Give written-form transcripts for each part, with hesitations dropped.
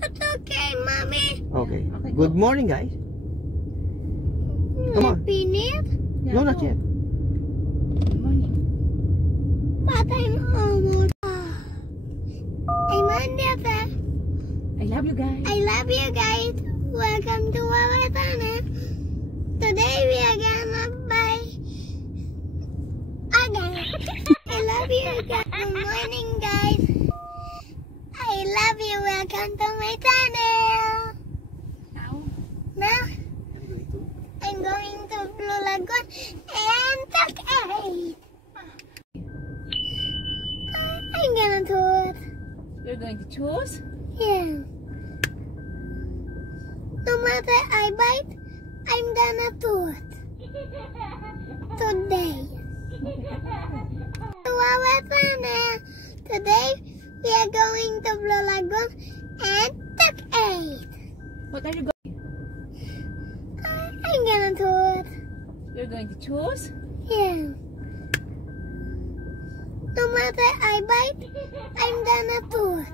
That's okay, Mommy. Okay. Good morning, guys. Come on. Finish? No, not yet. Good morning. But I'm almost. I'm on the I love you guys. I love you guys. Welcome to our channel. Today we are gonna buy again. I love you guys. Good morning, guys. I love you. Welcome to my channel. Now I'm going to Blue Lagoon and Tuck 8. I'm gonna do it. You're going to choose? Yeah. No matter I bite, I'm gonna do it. Today. To our channel. Today we are going to Blue Lagoon and Tuck 8. What are you going? I'm gonna do it. You're going to choose? Yeah. No matter I bite, I'm gonna do it.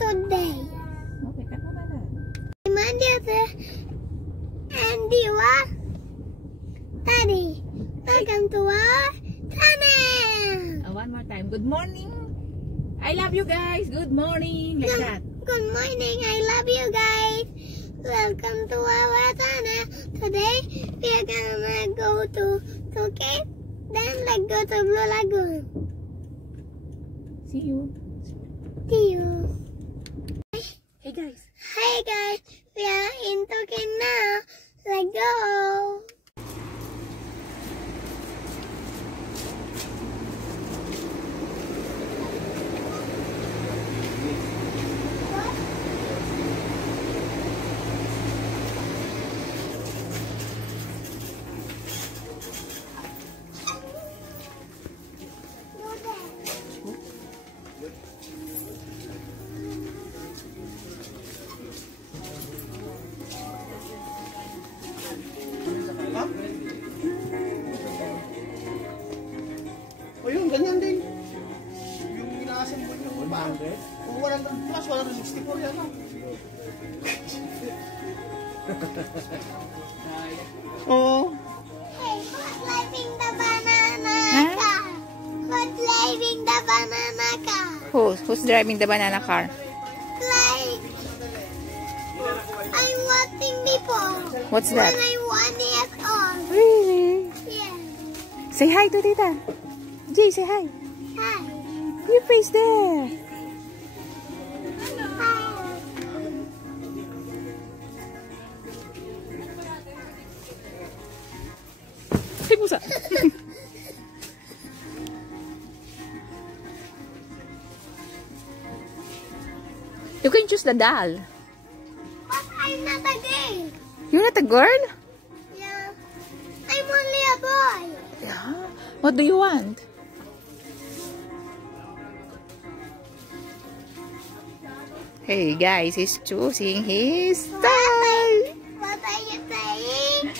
Today. Okay, cut mo na lang. I'm Andrea and Diwa. Daddy, welcome to our channel. One more time. Good morning. I love you guys. Good morning. Like that. Good morning. I love you guys. Welcome to our channel. Today we are gonna go to Phuket, then let's go to Blue Lagoon. See you. See you. Hey guys. Hey guys, we are in Phuket now. Let's go. O yun, ganyan din. Yung ina-assemble yung bang. Kung 100 plus, 164 yan. Oo. Hey, who's driving the banana car? Who's driving the banana car? Who's driving the banana car? Like, I'm watching before. What's that? When I'm 1 years old. Really? Yeah. Say hi to Tita. Jay, say hi. Hi. Your face there. Hi. Hey, pusa. You can choose the doll. But I'm not a girl. You're not a girl? Yeah. I'm only a boy. Yeah. What do you want? Hey guys, he's choosing his doll. What are you saying?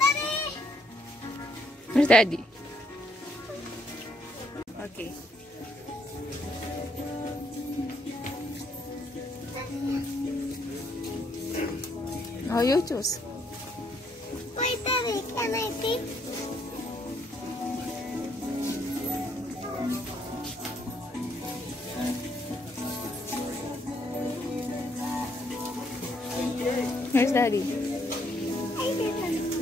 Daddy. Where's Daddy? Okay. Oh, you choose. Wait, Daddy, can I see? Where's Daddy? I didn't.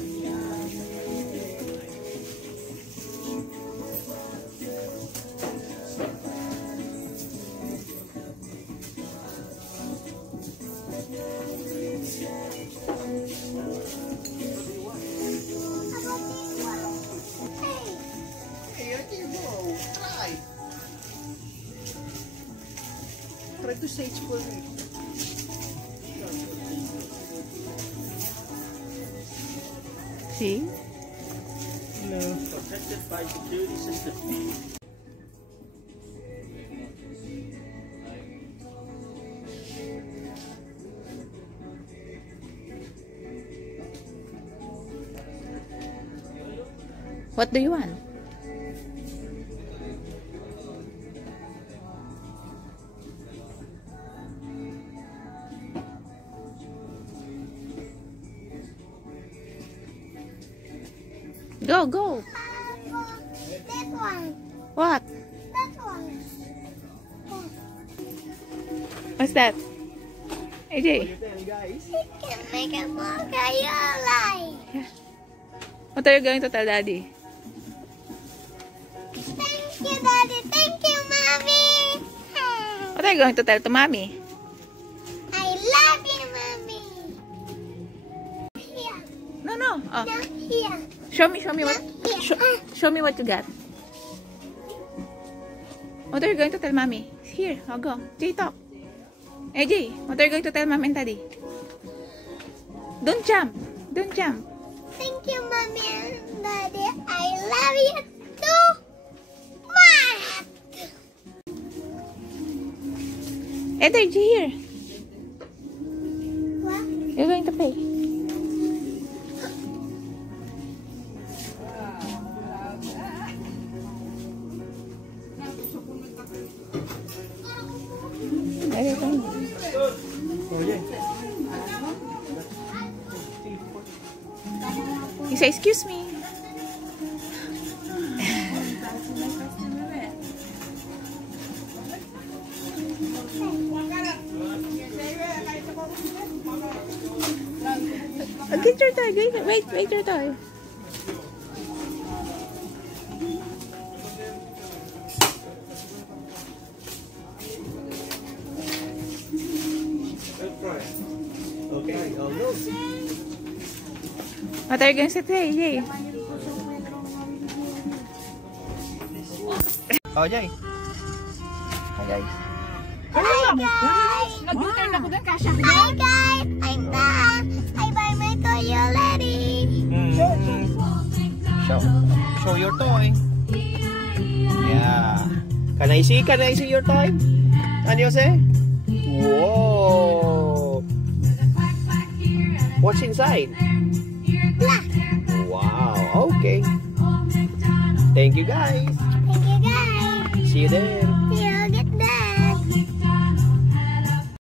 Hey, I think mo. Try. Try to search for me. See? No. Protected by security system. What do you want? Go, go. That one. What? That one. What's that? AJ. Guys. It can make a more life. What are you going to tell Daddy? Thank you, Daddy. Thank you, Mommy. What are you going to tell to Mommy? I love you, Mommy. Here. No, no. Oh. Not here. Show me what. Here. Show me what you got. What are you going to tell Mommy? Here, I'll go. Jay, talk. AJ, what are you going to tell Mom and Daddy? Don't jump. Don't jump. Thank you, Mommy and Daddy. I love you too much. AJ, here. What? You're going to play. He said, excuse me. Get your toy. Wait your toy. Okay, I'll go. What are you going to say, Jay? Oh, Jay. Hi, guys. Hi, guys. Nag-turn ako doon, kasha ko Hi, guys. I'm done. I buy my toy already. Show your toy. Yeah. Can I see your toy? Ano you say? Whoa. What's inside? Black. Wow. Okay. Thank you, guys. Thank you, guys. See you then.